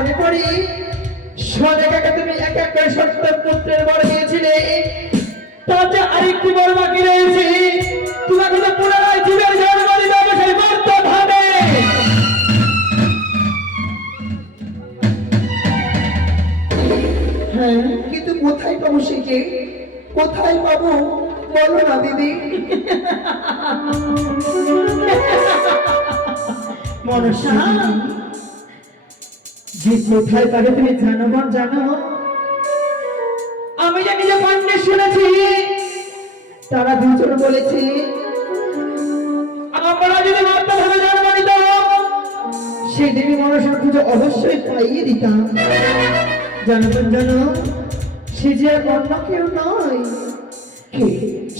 মনে পড়ে সোনাকে তুমি এক এক করে সত্য পুত্রের বর দিয়েছিলে, তাতে আরেকটি বর বাকি রয়েছে। তোমাকে তো পুনরায় জীবের জন্ম দিতে হবে, সেই মরতে হবে। হ্যাঁ, কিন্তু কোথায় পাবো সেকে? কোথায় পাবো বলো না দিদি। মনসা, যে কোথায় পাবে তুমি জানো না জানো? আমি যে নিজে কানে শুনেছি, তারা দুজন বলেছে আমরা যদি মরতে ভাবে জন্ম নিতাম, সেই দেবী মনসার পুজো অবশ্যই পাইয়ে দিতাম। জানো তো জানো, সে যে আর অন্য কেউ নয়,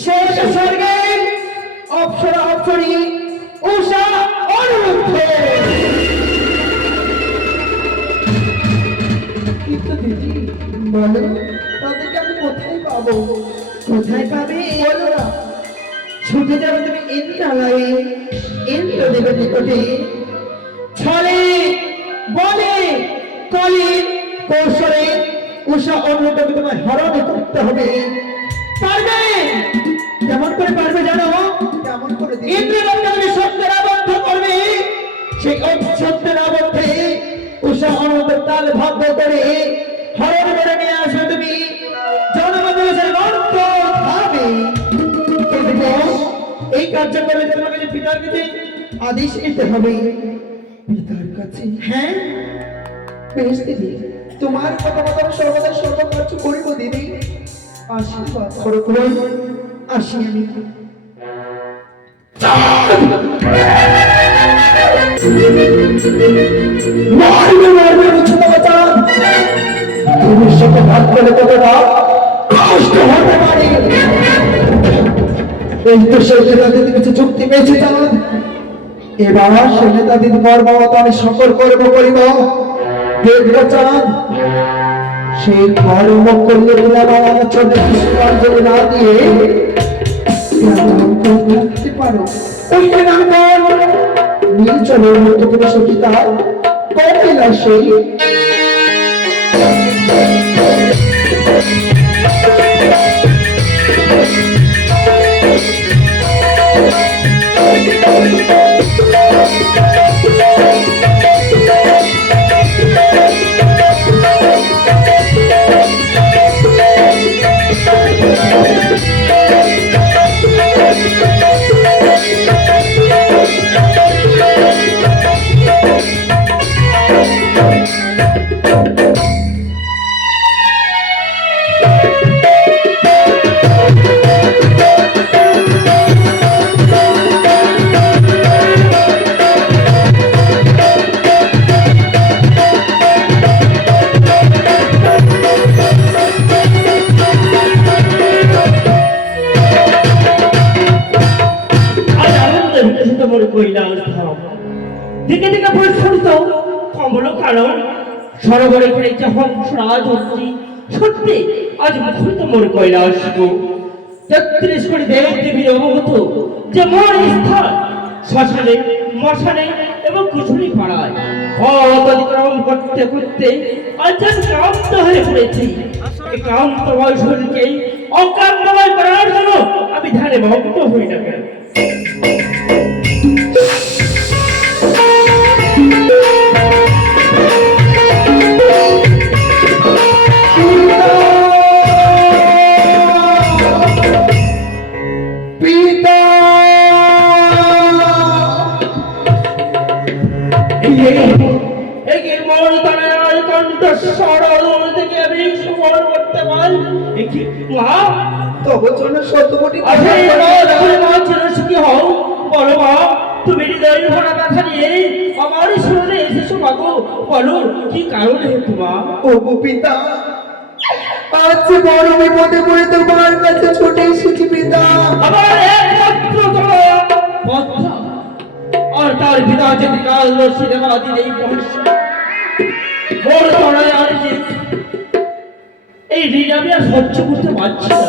শেষ স্বর্গে অপ্সরা অপ্সরী উষা অনিরুদ্ধ। কিন্তু দিদি বলো, তাদেরকে আমি কোথায় পাবো? কোথায় পাবে বলো না। ছুটে যাবে তুমি ইন্দ্রালয়ে, ইন্দ্রদেবের নিকটে। ছলে বলে কলে কৌশলে উষা অনিরুদ্ধকে তোমার হরণ করতে হবে। পারবে? কেমন করে পারবে জানো? কেমন করে দিদি? ইন্দ্রদেবকে তুমি সত্যের আবদ্ধ করবে, সেই সত্যের আবদ্ধে উষা অনিরুদ্ধ তাল ভাগ্য করে হরণ করে নিয়ে আসবে তুমি জনমদিবসের গর্ত ভাবে। এই কার্য করে তোমাকে যে পিতার কাছে আদেশ নিতে হবে। পিতার কাছে? হ্যাঁ, বেশ দিদি, তোমার কথা মতো আমি সর্বদা সর্বকার্য করিব দিদি। আশীর্বাদ করো। আসি আমি। মারবে মারবে উচ্চতা বাঁচা। তুমি সাথে ভাগ করে কতটা কষ্ট হতে পারে। এই তো সেই নেতাদের কিছু চুক্তি পেয়েছে চাঁদ। এবার সে নেতাদের মর্মমত আমি সকল কর্ম করিব। দেখব চাঁদ, সেই কর্ম করলে আমার চলে পুষ্পাঞ্জলি না দিয়ে থাকতে পারো। ওইখানে আমার নির্জনের মধ্যে তুমি সখিতা কপিলা সেই দিকে দিকে পরিস্ফুটিত কমল কারণ সরোবরে ফিরেছে হংসরাজ হচ্ছি। সত্যি আজ মুখরিত মোর কৈলাস গো। ৩৩ কোটি দেব দেবীর অবগত যে মোর স্থান শ্মশানে, মশানে এবং কুঠুরি পাড়ায় পথ অতিক্রম করতে করতে আজ যেন ক্লান্ত হয়ে পড়েছি। এই ক্লান্তময় শরীরকে অক্লান্তময় করার জন্য আমি ধ্যানে মগ্ন হই না কেন? তুমি হৃদয় ভরা কথা নিয়ে আমার শরণে এসেছো মাগো, বলো কি কারণে তোমা? ও পিতা, আজ বড় বিপদে পড়ে তোমার কাছে ছুটে এসেছি পিতা। আমার একমাত্র পত্র আর তার পিতা যদি কাল সিনেমা দিন এই মহর্ষি মোর তলায় আর যে এই ঋণ আমি আর সহ্য করতে পারছি না।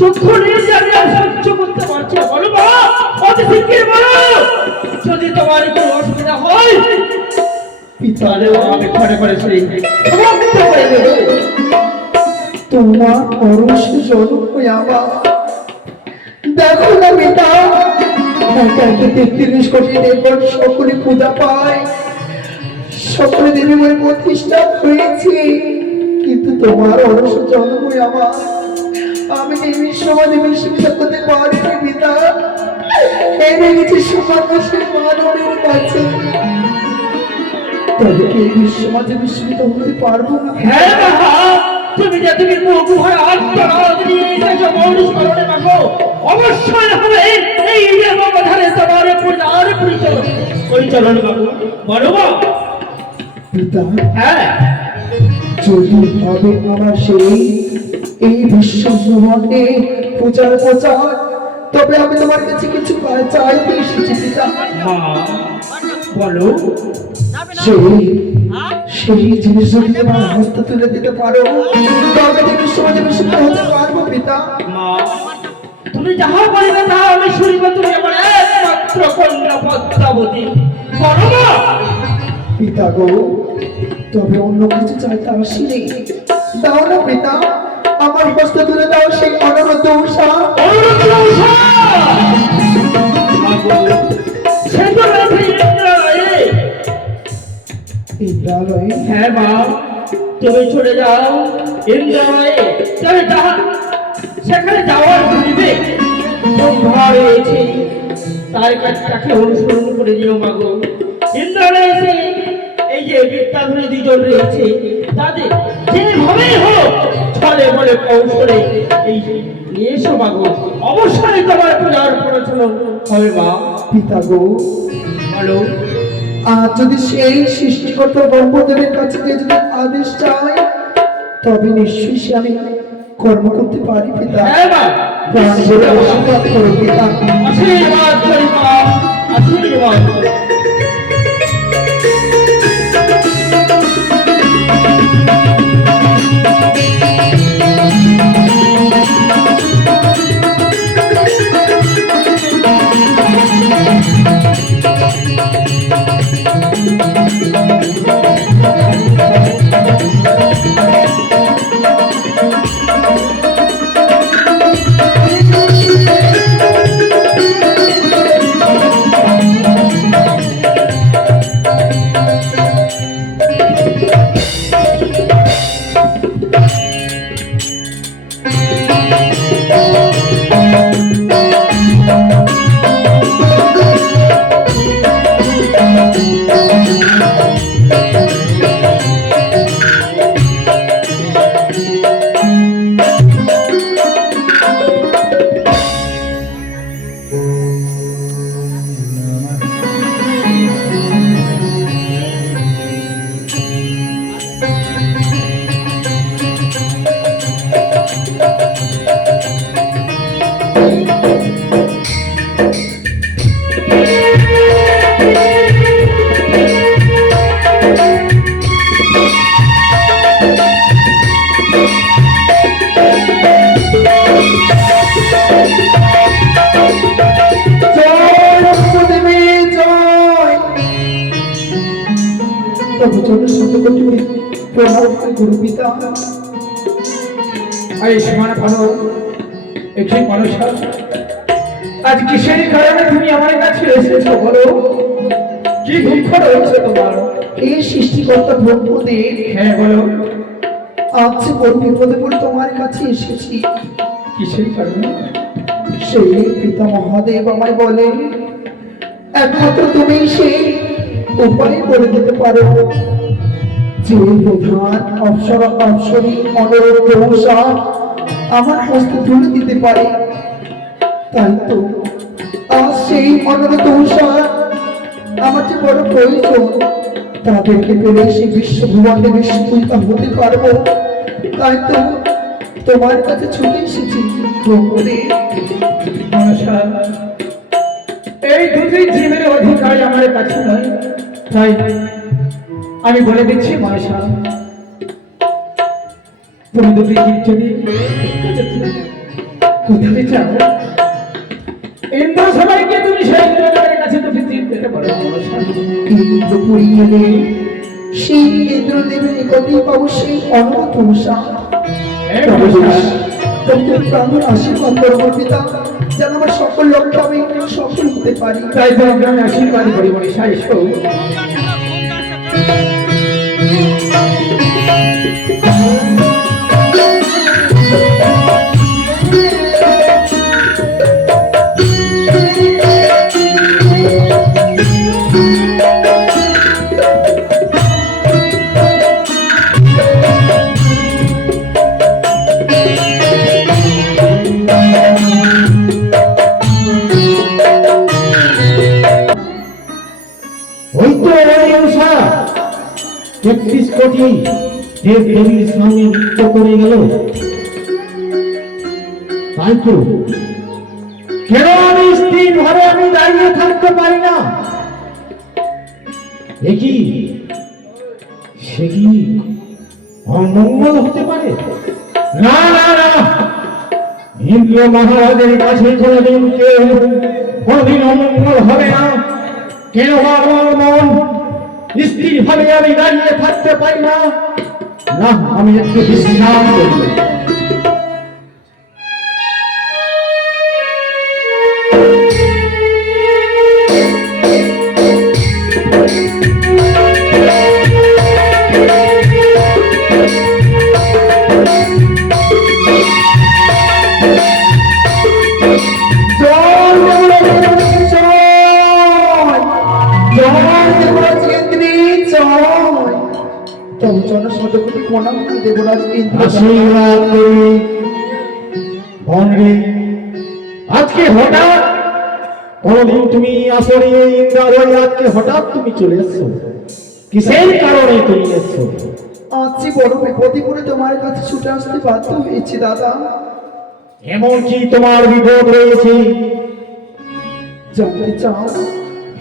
চক্ষু নিয়ে আমি আর সহ্য করতে পারছি না। বলো মা, অতি শিগগির বলো, যদি তোমার কোনো অসুবিধা হয় পিতা তাহলেও আমি ঘরে করে সেই সমাপ্ত করে দেবো। তোমার পরশ জনম আমার দেখো না পিতা, একে একে 33 কোটি দেবগণ সকলে পূজা পায়, সকলে দেবী বলে প্রতিষ্ঠা হয়েছে, কিন্তু তোমার অরস জন্ম আমার আমি দেবীর সমাজে বিস্মিত করতে পারিনি পিতা। হেরে গেছি সুমান্য সে মানবের কাছে, তবে কি এই সমাজে বিস্মিত হতে পারবো না? হ্যাঁ বাবা, তুমি যে তুমি মুখ ভরে আত্মরাগ নিয়ে এসেছো মৌলস্মরণে মাগো, অবশ্যই হবে এই দেবধারে তোমার পূজার পরিচালন বাবু। বলো মা। পিতা হ্যাঁ, যদি হবে আমার সেই এই বিশ্ব ব্রহ্মাণ্ডে পূজার প্রচার, তবে আমি তোমার কাছে কিছু চাইতে এসেছি পিতা। মা বলো। সেই জিনিস যদি তোমার হস্তে তুলে দিতে পারো, তবে তুমি সমাজে বিশুদ্ধ হতে পারবো পিতা। মা তুমি যাহা বলিবে তা আমি শুনিব। তুমি আমার একমাত্র কন্যা পদ্মাবতী। বলো মা। পিতা গো, তবে অন্য কিছু চাইতে আসিনি, দাও না পিতা, আমার হস্তে তুলে দাও সেই অনন্ত উষা। ইন্দ্রালয়ে হ্যাঁ মা, তুমি চলে যাও ইন্দ্রালয়ে। তবে সেখানে যাওয়ার পূর্বে ব্রহ্মা রয়েছে, তার কাছে তাকে অনুসরণ করে দিও মাগো। ইন্দ্রালয়ে এসে এই যে বিদ্যাধরী দুজন রয়েছে, তাদের যেভাবেই হোক ছলে বলে কৌশলে এই নিয়ে এসো মাগো। অবশ্যই তোমার পূজার প্রচলন হবে মা। পিতা গো, বলো। আর যদি সেই সৃষ্টিকর্তা ব্রহ্মদেবের কাছে গিয়ে যদি আদেশ চাই, তবে নিশ্চয়ই সে আমি কর্ম করতে পারি পিতা। হ্যাঁ মা, প্রাণ বলে আশীর্বাদ করো পিতা। আশীর্বাদ করি মা, আশীর্বাদ। গুরু পিতা, আয়ুষ্মান ভালো। একটি মানুষ আজ কিসের কারণে তুমি আমার কাছে এসেছো বলো? কি দুঃখ রয়েছে তোমার? এই সৃষ্টিকর্তা ব্রহ্মদেব, হ্যাঁ বলো। আজ বড় বিপদে পড়ে তোমার কাছে এসেছি। কিসের কারণে? সেই পিতা মহাদেব আমায় বলে, একমাত্র তুমি সেই উপায় করে দিতে পারো, যে প্রধান অপ্সরা অপ্সরী অনুরোধা আমার হস্তে তুলে দিতে পারে। তাই তো আজ সেই অনুরোধা আমার যে বড় প্রয়োজন, তাদেরকে পেলে সে বিশ্বভুবনে বিশ্বপূজিতা হতে পারবো। তাই তো তোমার কাছে ছুটে এসেছি ব্রহ্মদেব। মনসা, এই দুটি জীবের অধিকার আমার কাছে নয়, তাই আমি বলে দিচ্ছি মনসা, তুমি দুটি জীব যদি কোথায় চাও, ইন্দ্র সবাইকে তুমি সেই ইন্দ্রের কাছে দুটি জীব দিতে পারো মনসা। ইন্দ্রপুরী গেলে সেই ইন্দ্রদেবের নিকটেই পাবো সেই অনন্ত উষা। তুমি প্রাণের আশীর্বাদ করো আমার পিতা, যেন আমার সকল লক্ষ্যে আমি সফল হতে পারি। তাই তো আমি আশীর্বাদ করি বলি সাইশ। ওই তো ওই উষা ৩৩ কোটি দেব দেবীর সামনে নৃত্য করে গেল। তাই তো কেন আমি স্থির ভাবে আমি দাঁড়িয়ে থাকতে পারি না? দেখি সে কি অমঙ্গল হতে পারে? না না না, ইন্দ্র মহারাজের কাছে কোনদিন কেউ কোনদিন অমঙ্গল হবে না। কেন আমার মন স্থির ভাবে আমি দাঁড়িয়ে থাকতে পারি না? না, আমি একটু বিশ্রাম করি। আশীর্বাদ করি বনরে। আজকে হঠাৎ কোনদিন তুমি আসলে ইন্দ্রালয়, আজকে হঠাৎ তুমি চলে এসছো, কিসের কারণে তুমি এসছো? আজকে বড় বিপদে পড়ে তোমার কাছে ছুটে আসতে বাধ্য হয়েছি দাদা। এমন কি তোমার বিপদ রয়েছে? জানতে চাও?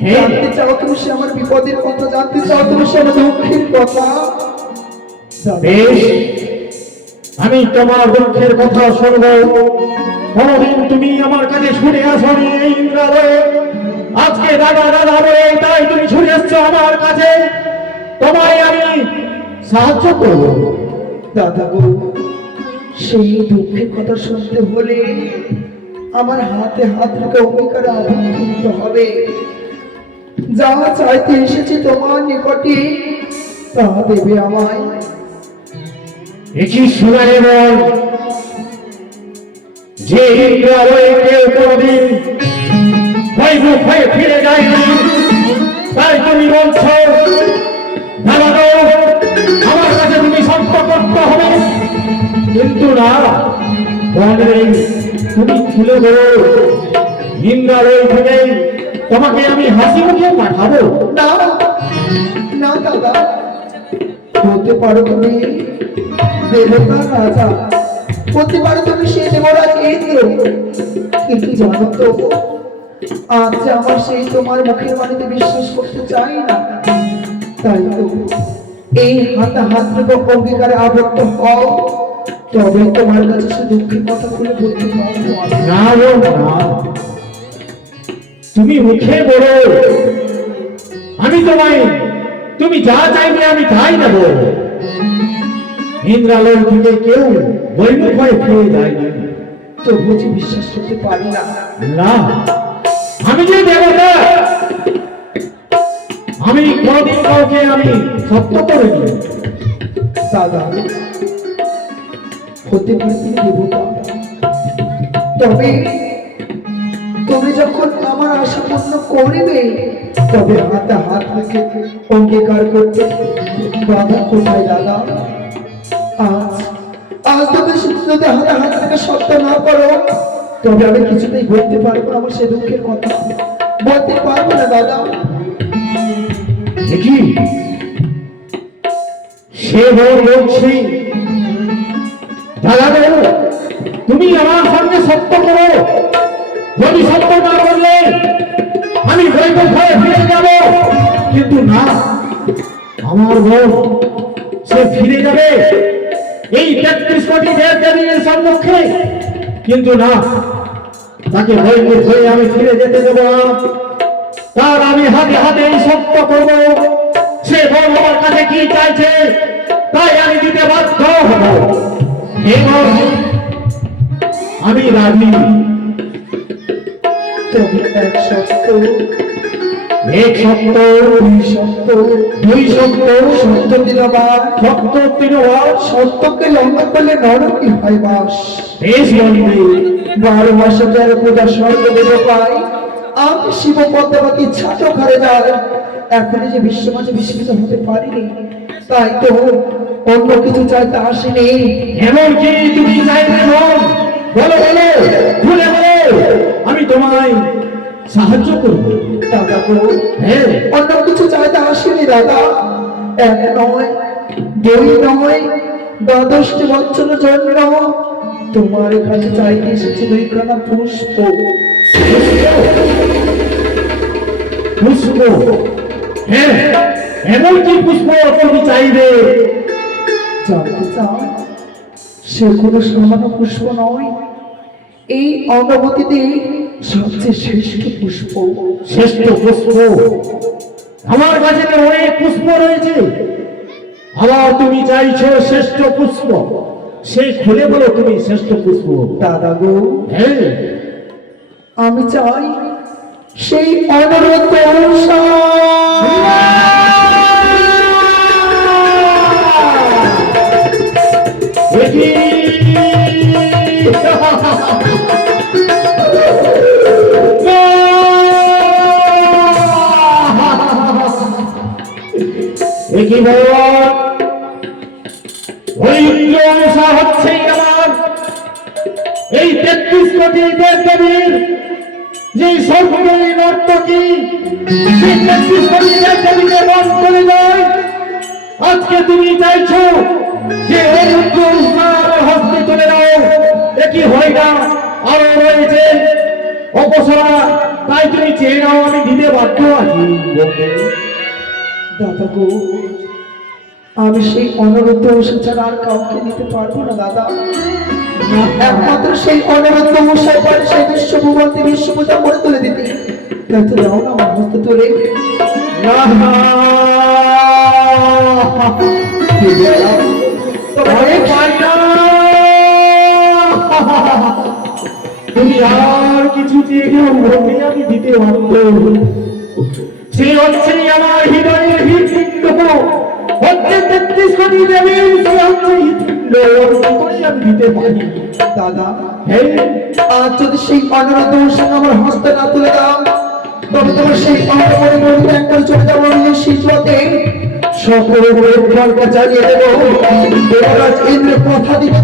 হ্যাঁ। জানতে চাও তুমি সে আমার বিপদের কথা? জানতে চাও তুমি সে আমার দুঃখের কথা? বেশ, আমি তোমার দুঃখের কথা শুনবো। কোনদিন তুমি আমার কাছে ছুটে আসনি এই ইন্দ্রালয়ে, আজকে দাদা দাদা বলে তাই তুমি ছুটে এসছো আমার কাছে। তোমায় আমি সাহায্য করব। দাদা গো, সেই দুঃখের কথা শুনতে হলে আমার হাতে হাত রেখে অঙ্গীকারে আবদ্ধ হতে হবে। যা চাইতে এসেছি তোমার নিকটে তা দেবে আমায়। একই সোনারে বল যে ইন্দ্রালয়ে কেউ কোনদিন বৈভব হয়ে ফিরে যায়নি, তাই তুমি বলছো দাদা গো, আমার কাছে তুমি সত্য করতে হবে। কিন্তু না বলে, তুমি খুলে দেবো ইন্দ্রালয় থেকে তোমাকে আমি হাসি মুখে পাঠাবো। না না দাদা, হতে পারো তুমি দেবতার রাজা, হতে পারো তুমি সেই দেবরাজ ইন্দ্র, কিন্তু জানো তো আজ যে আমার সেই তোমার মুখের বাণীতে বিশ্বাস করতে চাই না। তাই তো এই হাতে হাত রেখে অঙ্গীকারে আবদ্ধ হও, তবে তোমার কাছে সে দুঃখের কথা খুলে বলতে পারবো। না গো না, তুমি মুখে বলো, আমি তোমায়, তুমি যা চাইবে আমি তাই নেব। ইন্দ্রালয় থেকে কেউ বৈমুখ হয়ে ফিরে যায়নি। তো বুঝি বিশ্বাস করতে পারি না। না, আমি যে দেবতা, আমি কোনদিন কাউকে আমি সত্য করিনি। দাদা, হতে পারে তুমি দেবতা, তবে তুমি যখন আমার আশা পূর্ণ করবে, তবে হাতে হাত রেখে অঙ্গীকার করতে বাধা কোথায় দাদা? আজ আজ তুমি যদি হাতে হাত রেখে সত্য না করো, তবে আমি কিছুতেই বলতে পারবো না আমার সে দুঃখের কথা, বলতে পারবো না দাদা। দেখি সে বলছি, দাদা গো, তুমি আমার সঙ্গে সত্য করো। যদি সত্য না করলে আমি বৈঠক হয়ে ফিরে যাব। কিন্তু না, আমার বোন সে ফিরে যাবে এই ৩৩ কোটি দেব দেবীর সম্মুখে, কিন্তু না, তাকে বৈঠক হয়ে আমি ফিরে যেতে দেব না। তার আমি হাতে হাতে এই সত্য করবো, সে বড় আমার কাছে কি চাইছে তাই আমি দিতে বাধ্য হব। এবং আমি রাজি। তবে এক সত্য, এক সত্য, দুই সত্য সত্য দিনবার সত্য তিনবার সত্যকে লঙ্ঘন করলে নরকি হয় বাস। বেশ বলবে। 12 মাসে 13 পূজা স্বর্গ দেব পাই, আমি শিব পদ্মাবতী ছাত্র ঘরে যাই। এখন যে বিশ্ব মাঝে বিস্মিত হতে পারিনি, তাই তো অন্য কিছু চাইতে আসেনি। এমন কি তুমি চাইবে মন? বলো বলো, খুলে বলো, আমি তোমায় সাহায্য করব। দাদা গো, হ্যাঁ, অন্য কিছু চাইতে আসেনি দাদা। এক নয়, দুই নয়, 12টি বছরের জন্য তোমার কাছে চাইতে এসেছে 2খানা পুষ্প। পুষ্প? হ্যাঁ, এমন কি পুষ্প তুমি চাইবে? জানতে চাও? সে কোনো সামান্য পুষ্প নয়, এই অঙ্গবতীতে সবচেয়ে শ্রেষ্ঠ পুষ্প। শ্রেষ্ঠ পুষ্প? আমার কাছে তো অনেক পুষ্প রয়েছে, আবার তুমি চাইছো শ্রেষ্ঠ পুষ্প? সে খুলে বলো তুমি শ্রেষ্ঠ পুষ্প। দাদা গো, হ্যাঁ, আমি চাই সেই অনুরোধ কি বল? হচ্ছে আমার এই 33 কোটি দেবদেবীর যে সর্বময়ী নর্তকী, সেই 33 কোটি দেবদেবীকে মন করে যায়। আজকে তুমি চাইছো যে এই রুদ্র হস্তে তুলে দাও, একই হয় না, আরো রয়েছে অপসরা, তাই তুমি চেয়ে নাও, আমি দিতে বাধ্য আছি। দাদা গো, আমি সেই অনুরোধ ছাড়া আর কাউকে দিতে পারবো না দাদা। একমাত্র সেই অনুরোধ মশাই পারে সেই বিশ্বভূবন্তী বিশ্বপূজা করে তুলে দিতে। তাই তো দাও না আমার হস্তে তুলে। তুমি আর কিছু চেয়েও আমি দিতে বাধ্য। সে হচ্ছে আমার হৃদয়ের হৃদপিণ্ড, হচ্ছে 33 কোটি দেবী, সে হচ্ছে হৃদপিণ্ড, আমি দিতে পারি। দাদা, হ্যাঁ, আজ যদি সেই অনুরোধ সঙ্গে আমার হস্তে না তুলে দাও, তবে তোমার সেই অনুরোধ একবার চলে যাবো সেই পথে সকল চালিয়ে দেবো। দেবরাজ ইন্দ্র কথা দিতে